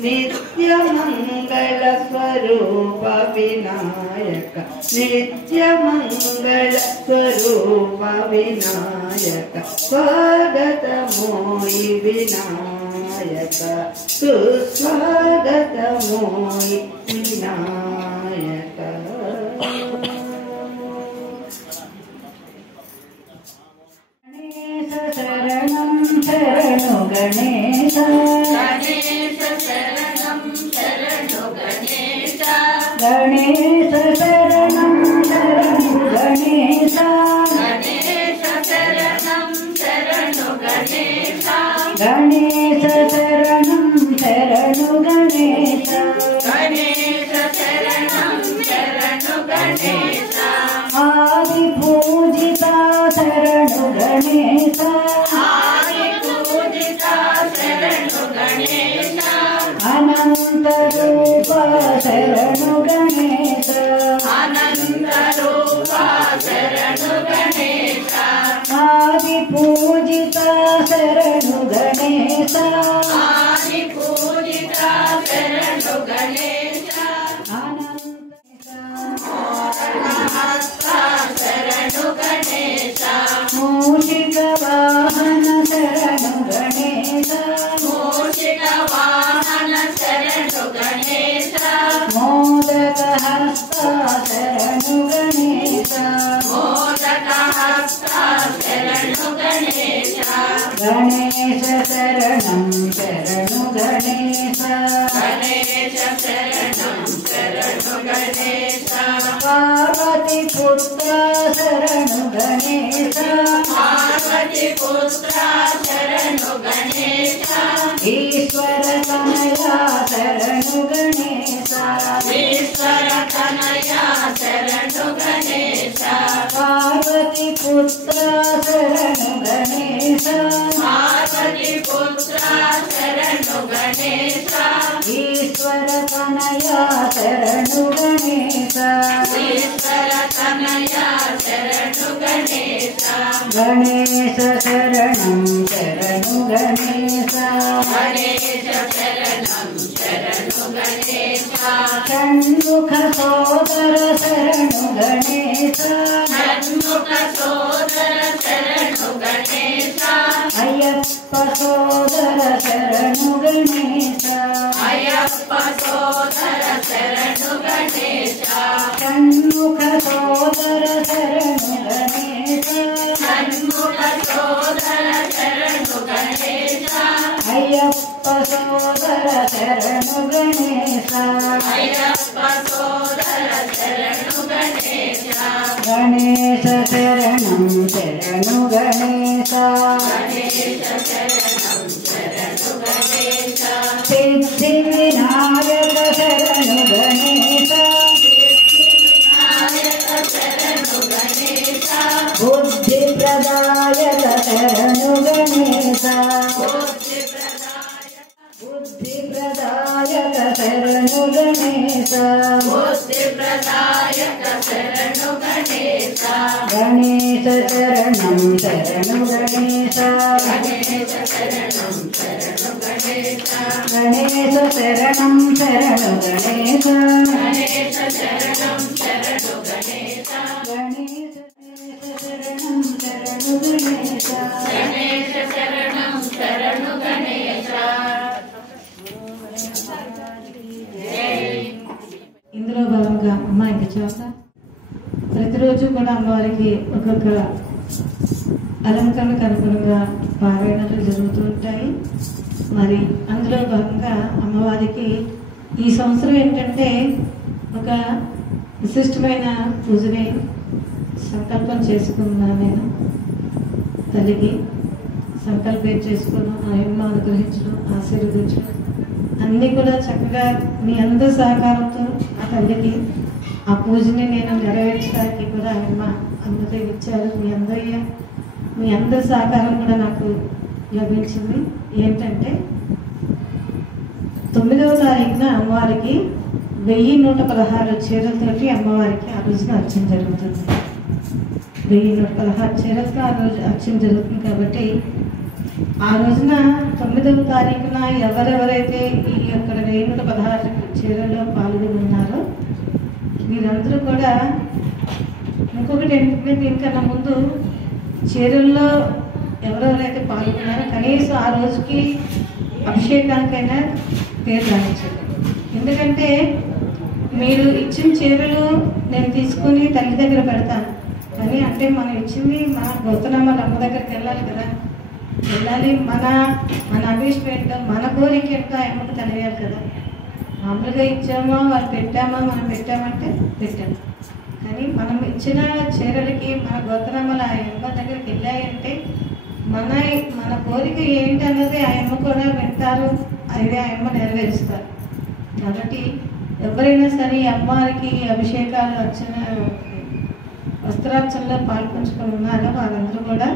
నిత్యమంగళ స్వరూప వినాయక నిత్యమంగళ స్వరూప వినాయక స్వాగతమోయి వినాయక సుస్వాగతమోయి వినాయక శరణం శరణు గణేశ గణేశ శరణం శరణు గణేశ గణేశ శరణం శరణు గణేశ గణేశ శరణం శరణు గణేశ ఆది పూజిత శరణు గణేశ ఆది పూజిత శరణు గణేశ అనంత రూప శరణు గణేశ అనంత రూప శరణు గణేశ ఆది పూజిత శరణు గణేశ ఆది పూజిత శరణు గణేశ శరణు గణేశ మూషిక వాహన శరణు గణేశ మూషిక వాహన శరణు గణేశ మోదక హస్త శరణు గణేశ మోదక హస్త శరణు గణేశ గణేశ శరణం శరణు గణేశ గణేశ శరణం శరణు గణేశ పార్వతి పుత్ర శరణు గణేశ పార్వతి పుత్ర శరణు గణేశ ఈశ్వర తనయ శరణు గణేశ ఈశ్వర తనయ శరణు గణేశ పార్వతి పుత్ర శరణు గణేశ పార్వతి పుత్ర శరణు గణేశ ఈశ్వర తనయ శరణు గణేశ ఈశ్వర తనయ శరణు గణేశ గణేశ శరణం శరణు గణేశ గణేశ శరణం శరణు గణేశ షణ్ముఖ సోదర శరణు గణేశ షణ్ముఖ సోదర శరణు గణేశ అయ్యప్ప సోదర శరణు గణేశ అయ్యప్ప సోదర శరణు గణేశ షణ్ముఖ సోదర శరణు గణేశ షణ్ముఖ సోదర శరణు గణేశ అయ్యప్ప సోదర శరణు గణేశ అయ్యప్ప సోదర శరణు గణేశ గణేశ శరణం శరణు గణేశ గణేశ శరణం శరణు గణేశ సిద్ధి వినాయక శరణు గణేశ నాయక శరణు గణేశ బుద్ధి ప్రదాయక శరణు గణేశ బుద్ధి ప్రదాయక శరణు గణేశ బుద్ధి ప్రదాయక శరణు గణేశ గణేశ శరణం శరణు గణేశ గణేశ శరణం శరణు గణేశ గణేశ శరణం శరణు గణేశ గణేశ శరణం శరణు గణేశ గణేశ శరణం శరణు గణేశ గణేశ శరణం శరణు గణేశ ఇందులో భాగంగా అమ్మ ఇంక చేస్తా ప్రతిరోజు కూడా అమ్మవారికి ఒక్కొక్క అలంకరణకు అనుగుణంగా పారాయణలు జరుగుతూ ఉంటాయి. మరి అందులో భాగంగా అమ్మవారికి ఈ సంవత్సరం ఏంటంటే ఒక విశిష్టమైన పూజని సంకల్పం చేసుకున్నాను. నేను తల్లికి సంకల్పం చేసుకోవడం, ఆయమ్మ అనుగ్రహించడం, ఆశీర్వదించడం అన్నీ కూడా చక్కగా మీ అందరి సహకారంతో ఆ తల్లికి ఆ పూజని నేను నెరవేర్చడానికి కూడా ఆయమ్మ అనుమతి ఇచ్చారు. మీ అందరి సహకారం కూడా నాకు లభించింది. ఏంటంటే 9వ తారీఖున అమ్మవారికి 1116 చీరలతోటి అమ్మవారికి ఆ రోజున అర్చన జరుగుతుంది. 1116 చీరలతో ఆ రోజు అర్చన జరుగుతుంది. కాబట్టి ఆ రోజున 9వ తారీఖున ఎవరెవరైతే ఈ యొక్క 1116 చీరల్లో పాల్గొని ఉన్నారో వీరందరూ కూడా ఇంకొకటి ఏంటంటే దీనికన్నా ముందు చీరల్లో ఎవరెవరైతే పాల్గొన్నారో కనీసం ఆ రోజుకి అభిషేకానికైనా పేరు రాయించండి. ఎందుకంటే మీరు ఇచ్చిన చీరలు నేను తీసుకొని తల్లి దగ్గర పెడతాను, కానీ అంటే మనం ఇచ్చింది మన గౌతనమ్మ అమ్మ దగ్గరికి వెళ్ళాలి కదా, వెళ్ళాలి. మన అభిష్టం ఏంటో మన కోరిక ఏంటో అమ్మకు తెలియాలి కదా. మామూలుగా ఇచ్చామో వాళ్ళు పెట్టామో మనం పెట్టామంటే పెట్టాము. కానీ మనం ఇచ్చిన చీరలకి మన గోత్రమ్మల ఆ అమ్మ దగ్గరికి వెళ్ళాయంటే మన కోరిక ఏంటి అన్నది ఆ అమ్మ కూడా వింటారు, అదే ఆ అమ్మ నెరవేరుస్తారు. కాబట్టి ఎవరైనా సరే అమ్మవారికి అభిషేకాలు అర్చన వస్త్రార్చనలో పాల్పంచుకొని ఉన్నారో వాళ్ళందరూ కూడా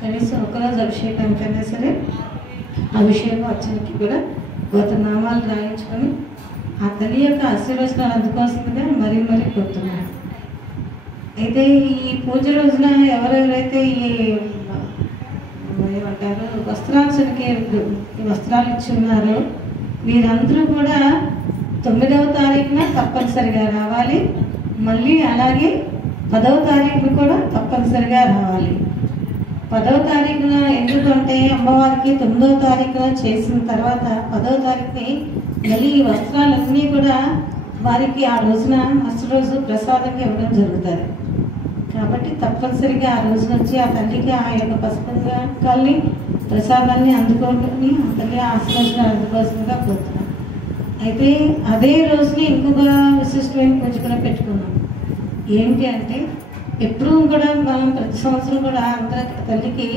కనీసం ఒకరోజు అభిషేకానికైనా సరే అభిషేకం అర్చనకి కూడా గోత్రనామాలు రాయించుకొని ఆ తల్లి యొక్క ఆశీర్వచనాలు అందుకోసంగా మరీ మరీ కోరుతున్నారు. అయితే ఈ పూజ రోజున ఎవరెవరైతే ఏమంటారు వస్త్రార్చనకి వస్త్రాలు ఇచ్చి ఉన్నారో వీరందరూ కూడా 9వ తారీఖున తప్పనిసరిగా రావాలి. మళ్ళీ అలాగే 10వ తారీఖున కూడా తప్పనిసరిగా రావాలి. 10వ తారీఖున ఎందుకంటే అమ్మవారికి 9వ తారీఖున చేసిన తర్వాత 10వ తారీఖుని మళ్ళీ ఈ వస్త్రాలన్నీ కూడా వారికి ఆ రోజున మరుసటి రోజు ప్రసాదంగా ఇవ్వడం జరుగుతుంది. కాబట్టి తప్పనిసరిగా ఆ రోజు నుంచి ఆ తల్లికి ఆ యొక్క పసుపుని ప్రసాదాన్ని అందుకోని ఆ తల్లి ఆశీర్వచనాలు అందుకోసంగా పోతున్నాం. అయితే అదే రోజుని ఇంకొక విశిష్టమైన పూజ కూడా పెట్టుకున్నాం. ఏంటి అంటే ఎప్పుడూ కూడా మనం ప్రతి సంవత్సరం కూడా అందరి తల్లికి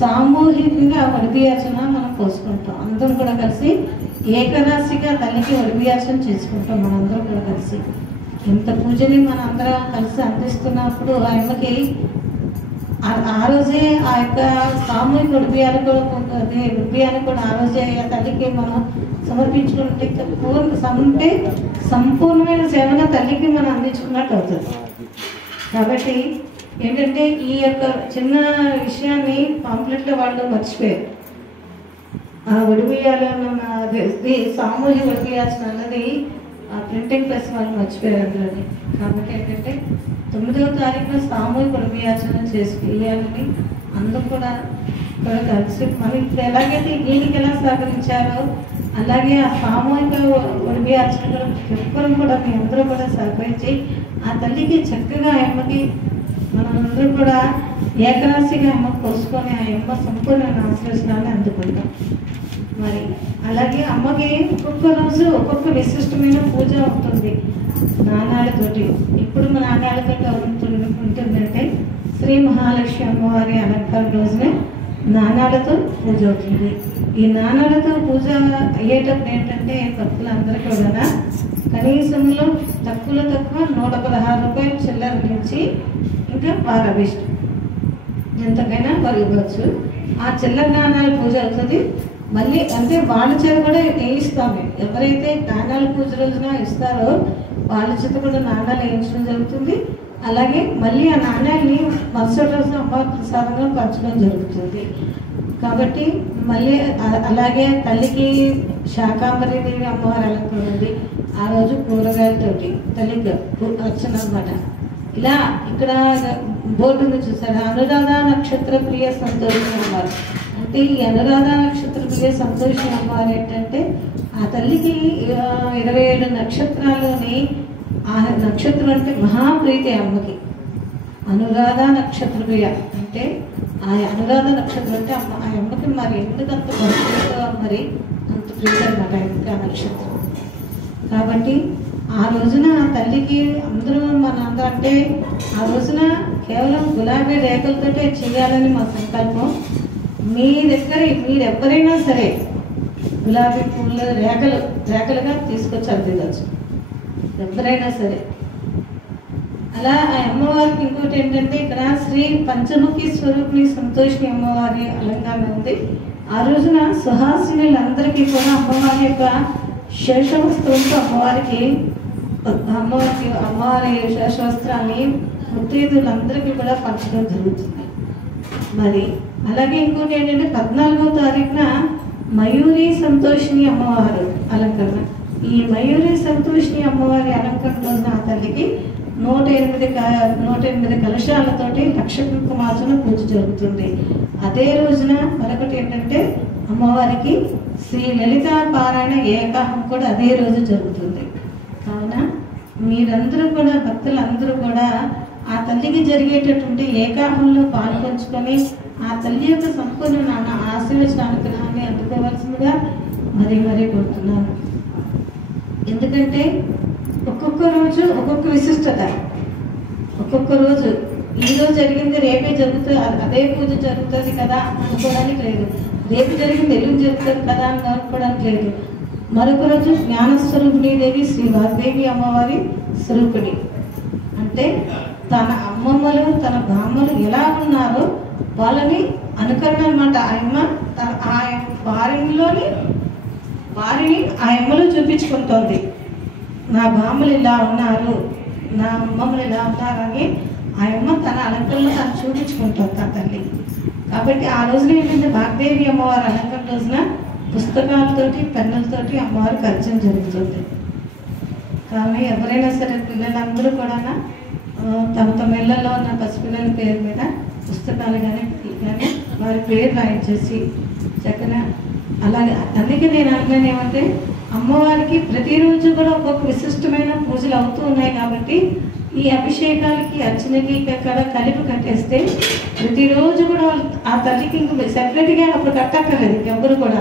సామూహికంగా వడిబియార్చన మనం పోసుకుంటాం. అందరం కూడా కలిసి ఏకరాశిగా తల్లికి వడిబియార్చన చేసుకుంటాం. మనందరం కూడా కలిసి ఇంత పూజని మనం అందరం కలిసి అందిస్తున్నప్పుడు ఆ అమ్మకి ఆ రోజే ఆ యొక్క సామూహిక ఉడిబియాన్ని కూడా ఆ రోజే ఆ తల్లికి మనం సమర్పించుకుంటే సంపూర్ణమైన సేవగా తల్లికి మనం అందించుకున్నట్టు అవుతుంది. కాబట్టి ఏంటంటే ఈ యొక్క చిన్న విషయాన్ని పాంప్లెట్లో వాళ్ళు మర్చిపోయారు. ఆ ఉడిబియాలు సామూహిక ఉడిబియాల్సిన అన్నది ఆ ప్రింటింగ్ ప్రెస్ వాళ్ళు మర్చిపోయారు అందులోని. కాబట్టి ఏంటంటే 9వ తారీఖున సామూహిక ఉడిబియాచన చేయాలని అందరూ కూడా కలిసి మనం ఇప్పుడు ఎలాగైతే దీనికి ఎలా సహకరించారో అలాగే ఆ సామూహిక ఉడిబియాచన కూడా ఎవ్వరూ కూడా మీ అందరూ కూడా సహకరించి ఆ తల్లికి చక్కగా ఆ అమ్మకి మనందరూ కూడా ఏకరాశిగా అమ్మకు పోసుకొని ఆ అమ్మ సంపూర్ణ ఆశీర్వచనాన్ని అందుకుంటాం. మరి అలాగే అమ్మకి ఒక్కొక్క రోజు ఒక్కొక్క విశిష్టమైన పూజ ఉంటుంది నాణాలతోటి. ఇప్పుడు నాణాలతోటి ఉంటుందంటే శ్రీ మహాలక్ష్మి అమ్మవారి అలంకారం రోజునే నాణాలతో పూజ అవుతుంది. ఈ నాణాలతో పూజ అయ్యేటప్పుడు ఏంటంటే భక్తులందరికీ కూడా కనీసంలో తక్కువ 116 రూపాయలు చిల్లర నుంచి ఇంకా వారభిష్టం ఎంతకైనా ఇవ్వచ్చు. ఆ చిల్లర నాణాల పూజ అవుతుంది. మళ్ళీ అంటే వాళ్ళ చేత కూడా వేయిస్తాము. ఎవరైతే నాణాల పూజ రోజున ఇస్తారో వాళ్ళ చేత కూడా నాణాలు వేయించడం జరుగుతుంది. అలాగే మళ్ళీ ఆ నాణ్యాన్ని మరుసటి రోజు అమ్మవారి ప్రసాదంగా పంచడం జరుగుతుంది. కాబట్టి మళ్ళీ అలాగే తల్లికి శాకాంబరి దేవి అమ్మవారి అలంకరణ ఉంది. ఆ రోజు కూరగాయలతోటి తల్లికి అర్చన అన్నమాట. ఇలా ఇక్కడ బోర్డు ఉంది చూసారు, అనురాధ నక్షత్ర ప్రియ సంతోషి అమ్మవారు. అంటే ఈ అనురాధ నక్షత్ర ప్రియ సంతోషి అమ్మవారు ఏంటంటే ఆ తల్లికి 27 నక్షత్రాల్లోని ఆ నక్షత్రం అంటే మహాప్రీతి అమ్మకి. అనురాధ నక్షత్ర ప్రియ అంటే ఆ అనురాధ నక్షత్రం అంటే ఆ అమ్మకి మరి ఎందుకు అంత భక్తితో మరి అంత ప్రీతి అన్నమాట ఇంకా నక్షత్రం. కాబట్టి ఆ రోజున తల్లికి అందరూ మనందరూ అంటే ఆ రోజున కేవలం గులాబీ రేఖలతోటే చేయాలని మా సంకల్పం. మీ దగ్గర మీరు ఎవరైనా సరే గులాబీ పూల రేఖలుగా తీసుకొచ్చి అందించవచ్చు ఎవరైనా సరే. అలా ఆ అమ్మవారికి ఇంకోటి ఏంటంటే ఇక్కడ శ్రీ పంచముఖి స్వరూపిణి సంతోషిని అమ్మవారి అలంకరణ ఉంది. ఆ రోజున సుహాసినులందరికీ కూడా అమ్మవారి యొక్క శేషవస్త్రంతో అమ్మవారి శేషవస్త్రాన్ని ముత్తైదులందరికీ కూడా పంచడం జరుగుతుంది. మరి అలాగే ఇంకోటి ఏంటంటే 14వ తారీఖున మయూరి సంతోషిని అమ్మవారు అలంకరణ. ఈ మయూరి సంతోషిని అమ్మవారి అలంకరణ రోజున ఆ తల్లికి 108 కలశాలతోటి లక్ష కుంకుమార్చన పూజ జరుగుతుంది. అదే రోజున మరొకటి ఏంటంటే అమ్మవారికి శ్రీ లలిత పారాయణ ఏకాహం కూడా అదే రోజు జరుగుతుంది. కావున మీరందరూ కూడా భక్తులందరూ కూడా ఆ తల్లికి జరిగేటటువంటి ఏకాహంలో పాల్పంచుకొని ఆ తల్లి యొక్క సంపూర్ణ ఆశీర్వచన అనుగ్రహాన్ని అందుకోవాల్సిందిగా మరీ కోరుతున్నాను. ఎందుకంటే ఒక్కొక్క రోజు ఒక్కొక్క విశిష్టత. ఒక్కొక్క రోజు ఈరోజు జరిగింది రేపే జరుగుతుంది, అదే పూజ జరుగుతుంది కదా అనుకోవడానికి లేదు. రేపు జరిగింది ఎల్లుండి జరుగుతుంది కదా అని అనుకోవడానికి లేదు. మరొక రోజు జ్ఞానస్వరూపిణి దేవి శ్రీ వాగ్దేవి అమ్మవారి స్వరూపిణి. అంటే తన అమ్మమ్మలు తన బామ్మలు ఎలా ఉన్నారో వాళ్ళని అనుకరణ అనమాట. వారిని ఆ అమ్మలో చూపించుకుంటోంది. నా బామ్మలు ఇలా ఉన్నారు, నా అమ్మమ్మలు ఇలా ఉన్నారని ఆ అమ్మ తన అలంకరణలో తను చూపించుకుంటుంది ఆ తల్లి. కాబట్టి ఆ రోజున ఏంటంటే వాగ్దేవి అమ్మవారి అలంకరణ రోజున పుస్తకాలతోటి పెన్నులతోటి అమ్మవారికి అర్చన జరుగుతుంది. కానీ ఎవరైనా సరే పిల్లలందరూ కూడా తమ తమ ఇళ్లలో ఉన్న పసిపిల్లల పేరు మీద పుస్తకాలు కానీ వారి పేరు రాయించేసి చక్కగా అలాగే. అందుకే నేను అనుకున్నాను ఏమంటే అమ్మవారికి ప్రతిరోజు కూడా ఒక్కొక్క విశిష్టమైన పూజలు అవుతూ ఉన్నాయి. కాబట్టి ఈ అభిషేకాలకి అర్చనకి ఇక్కడ కలిపి కట్టేస్తే ప్రతిరోజు కూడా ఆ తల్లికి ఇంక సెపరేట్గా అప్పుడు కట్టక్కర్లేదు. ఎవరు కూడా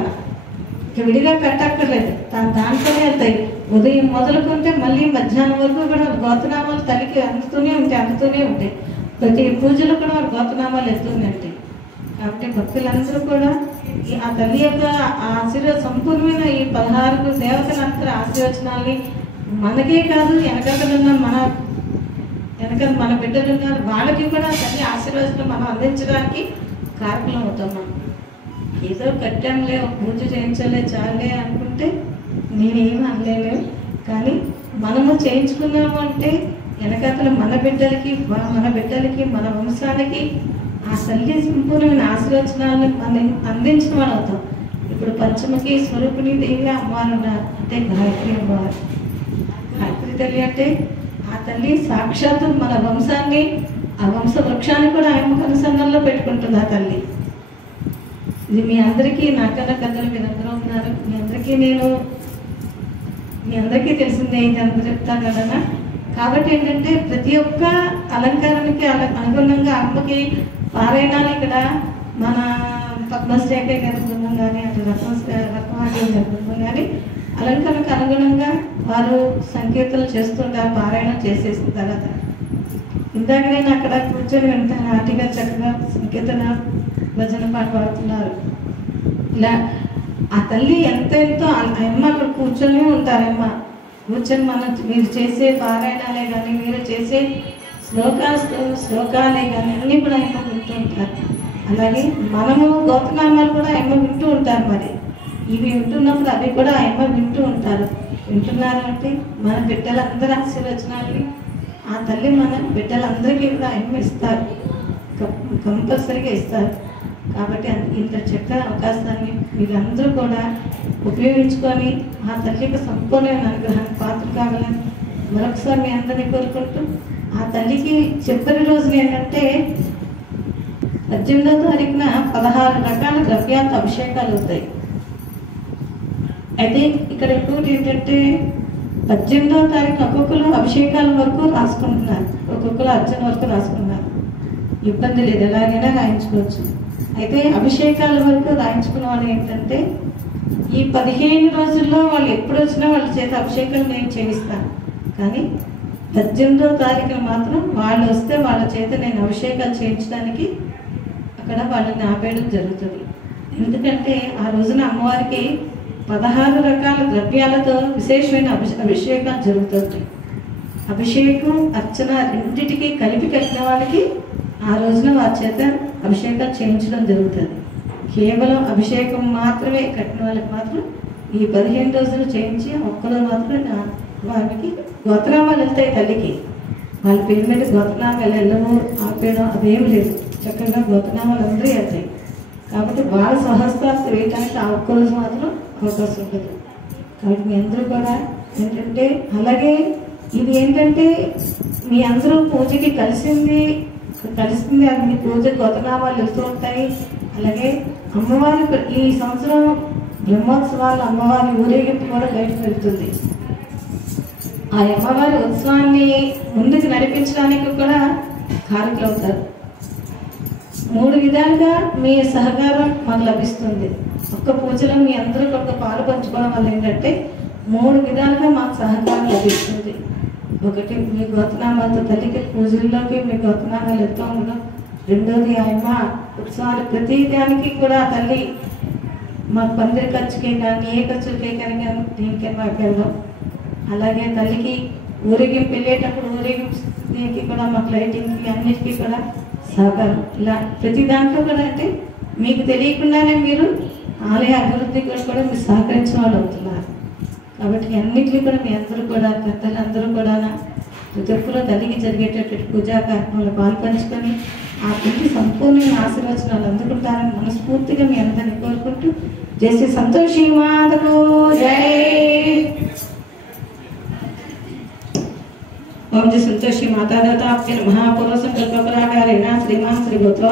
విడిగా కట్టక్కర్లేదు, దాంట్లోనే వెళ్తాయి. ఉదయం మొదలుకుంటే మళ్ళీ మధ్యాహ్నం వరకు కూడా గోతనామాలు తల్లికి అందుతూనే ఉంటాయి. ప్రతి పూజలు కూడా వారి గోతనామాలు ఎత్తుతూనే ఉంటాయి. కాబట్టి భక్తులందరూ కూడా ఆ తల్లి యొక్క సంపూర్ణమైన ఈ 16 దేవతలందరూ ఆశీర్వచనాల్ని మనకే కాదు వెనకలున్న మన బిడ్డలు ఉన్నారు వాళ్ళకి కూడా తల్లి ఆశీర్వచనం మనం అందించడానికి కారకులం అవుతాం. మనం ఏదో కట్టాంలే పూజ చేయించలే చాలే అనుకుంటే నేనేమి అనలేను. కానీ మనము చేయించుకున్నాము అంటే వెనకాతల మన బిడ్డలకి మన వంశానికి ఆ తల్లి సంపూర్ణమైన ఆశీర్వచనాలను మనం అందించిన వాళ్ళు అవుతాం. ఇప్పుడు పంచమకి స్వరూపిణి దేవి అమ్మవారు ఉన్నారు అంటే గాయత్రి అమ్మవారు. గాయత్రి తల్లి అంటే ఆ తల్లి సాక్షాత్తు మన వంశాన్ని ఆ వంశ వృక్షాన్ని కూడా ఆయన కనుసంగంలో పెట్టుకుంటుంది ఆ తల్లి. ఇది మీ అందరికీ నాకన్నా పెద్దలు మీరందరూ ఉన్నారు. మీ అందరికీ తెలిసిందే, ఇది అందరూ చెప్తాను కదా. కాబట్టి ఏంటంటే ప్రతి ఒక్క అలంకారానికి అనుగుణంగా అమ్మకి పారాయణాలు ఇక్కడ మన పద్మశ్రేఖ గారి బృందం కానీ అటు రత్నవాటి గారి బృందం కానీ అలంకరణకు అనుగుణంగా వారు సంకీర్తనలు చేస్తుంటారు. పారాయణం చేసేసిన తర్వాత ఇందాక నేను అక్కడ కూర్చొని వెళ్తాను. ఆటిగా చక్కగా సంకీర్తన భజన పాట పాడుతున్నారు. ఇలా ఆ తల్లి ఎంతో అమ్మ అక్కడ కూర్చొని ఉంటారమ్మ. కూర్చొని మీరు చేసే పారాయణాలే కానీ మీరు చేసే శ్లోకాలే కానీ అన్నీ కూడా అమ్మ వింటూ ఉంటారు. అలాగే మనము గోతనామాలు కూడా అమ్మ వింటూ ఉంటారు. మరి ఇవి వింటున్నప్పుడు అవి కూడా అమ్మ వింటున్నారు అంటే మన బిడ్డలందరూ ఆశీర్వచనాలని ఆ తల్లి మన బిడ్డలందరికీ కూడా అమ్మ ఇస్తారు, కంపల్సరీగా ఇస్తారు. కాబట్టి ఇంత చక్కని అవకాశాన్ని మీరందరూ కూడా ఉపయోగించుకొని ఆ తల్లికి సంపూర్ణమైన అనుగ్రహానికి పాత్ర కావాలని మరొకసారి మీ అందరినీ కోరుకుంటూ ఆ తల్లికి చివరి రోజున ఏంటంటే 18వ తారీఖున 16 రకాల ద్రవ్యాలతో అభిషేకాలు అవుతాయి. అయితే ఇక్కడ ఇంకోటి ఏంటంటే 18వ తారీఖు ఒక్కొక్కరు అభిషేకాల వరకు రాసుకుంటున్నారు, ఒక్కొక్కరు అర్చన వరకు రాసుకున్నారు. ఇబ్బంది లేదు, ఎలాగైనా రాయించుకోవచ్చు. అయితే అభిషేకాల వరకు రాయించుకున్న వాళ్ళు ఏంటంటే ఈ 15 రోజుల్లో వాళ్ళు ఎప్పుడు వచ్చినా వాళ్ళ చేత అభిషేకాలు నేను చేయిస్తాను. కానీ 18వ తారీఖున మాత్రం వాళ్ళు వస్తే వాళ్ళ చేత నేను అభిషేకాలు చేయించడానికి అక్కడ వాళ్ళని ఆపేయడం జరుగుతుంది. ఎందుకంటే ఆ రోజున అమ్మవారికి 16 రకాల ద్రవ్యాలతో విశేషమైన అభిషేకాలు జరుగుతుంది. అభిషేకం అర్చన రెండింటికి కలిపి కట్టిన వాళ్ళకి ఆ రోజున వారి చేత అభిషేకాలు చేయించడం జరుగుతుంది. కేవలం అభిషేకం మాత్రమే కట్టిన వాళ్ళకి మాత్రం ఈ 15 రోజులు చేయించి ఒక్కరు మాత్రం వారికి గోత్రనామాలు వెళ్తాయి. తల్లికి వాళ్ళ పేరు మీద గోత్రనామాలు వెళ్ళము ఆపేయడం అదేం లేదు, చక్కగా గోత్రనామాలు అందరూ వెళ్తాయి. కాబట్టి వాళ్ళ సహస్రాస్తి వేయటానికి ఆ ఒక్కరోజు మాత్రం అవకాశం ఉంటుంది. కాబట్టి మీ అందరూ కూడా ఏంటంటే అలాగే ఇది ఏంటంటే మీ అందరూ పూజకి కలిసింది అది పూజ గోత్రనామాలు వెళ్తూ ఉంటాయి. అలాగే అమ్మవారి ఈ సంవత్సరం బ్రహ్మోత్సవాలు అమ్మవారి ఊరేగింపు కూడా బయటకు వెళ్తుంది. ఆ అమ్మవారి ఉత్సవాన్ని ముందుకు నడిపించడానికి కూడా కారకులు అవుతారు. 3 విధాలుగా మీ సహకారం మాకు లభిస్తుంది. ఒక్క పూజలో మీ అందరూ ఒక పాలు పంచుకోవడం వల్ల ఏంటంటే 3 విధాలుగా మాకు సహకారం లభిస్తుంది. ఒకటి మీ గోతనామాలతో తల్లికి పూజల్లోకి మీ గోతనామాలు వెళ్తూ ఉండడం. రెండోది ఆయమ్మ ఉత్సవాలు ప్రతి దానికి కూడా తల్లి మాకు పందిరి ఖర్చుకే కానీ ఏ ఖర్చులకే కానీ దీనికే మాకు వెళ్దాం. అలాగే తల్లికి ఊరేగింపు వెళ్ళేటప్పుడు ఊరేగింపు దీనికి కూడా మాకు లైటింగ్కి అన్నిటికీ కూడా సహకారం. ఇలా ప్రతి దాంట్లో కూడా అంటే మీకు తెలియకుండానే మీరు ఆలయ అభివృద్ధికి కూడా మీరు సహకరించిన వాళ్ళు అవుతున్నారు. కాబట్టి అన్నింటినీ కూడా మీ అందరూ కూడా పెద్దలు అందరూ కూడా ప్రతి ఒక్కరూ తల్లికి జరిగేటటువంటి పూజా కార్యక్రమంలో పాల్పంచుకొని ఆ తల్లి సంపూర్ణమైన ఆశీర్వచనాలు అందుకుంటారని మనస్ఫూర్తిగా మీ అందరినీ కోరుకుంటూ జై శ్రీ సంతోషి మాతకు జై. ओम जी संतोषी माता दत्ता महापुरुष संकल्प श्रीमान श्री गोत्रो